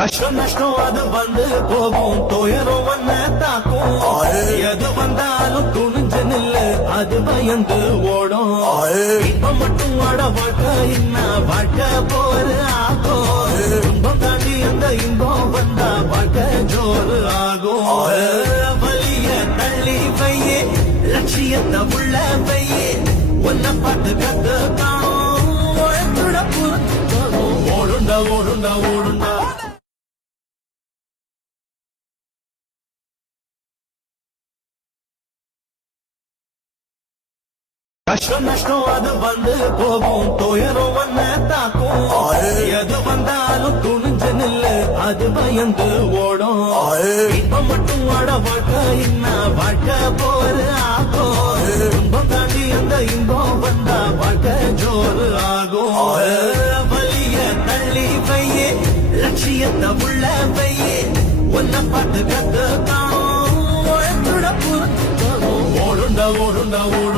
கஷ்டம் நஷ்டம் அது வந்து போகும், துயரம் ஒன்ன தாக்கும். எது வந்தாலும் துணிஞ்சு நில்லு, அது பயந்து ஓடும். இப்ப மட்டும் வாட வாழ்க்கை என்ன வாழ்க்கை போரு ஆகும். துன்பம் தாண்டி அந்த இன்பம் வந்தா வாழ்க்கை ஜோறு ஆகும். வலிய தள்ளி வையே, லட்சியத்தை உள்ள வையே, ஒன்ன பாட்டு கத்து காணும். ஓடுண்டா ஓடுண்டா ஓடுண்டா. கஷ்டம் நஷ்டம் அது வந்து போகும், துயரம் ஒன்ன தாக்கும். எது வந்தாலும் துணிஞ்சு நில்லு, அது பயந்து ஓடும். இப்ப மட்டும் வாட வாழ்க்கை என்ன வாழ்க்கை போரு ஆகும். துன்பம் தாண்டி அந்த இன்பம் வந்தா வாழ்க்கை ஜோறு ஆகும். வலிய தள்ளி வையே, லட்சியத்தை உள்ள வையே, ஒன்ன பாட்டு கத்து காணும். ஓடுண்டா ஓடுண்டா ஓடு.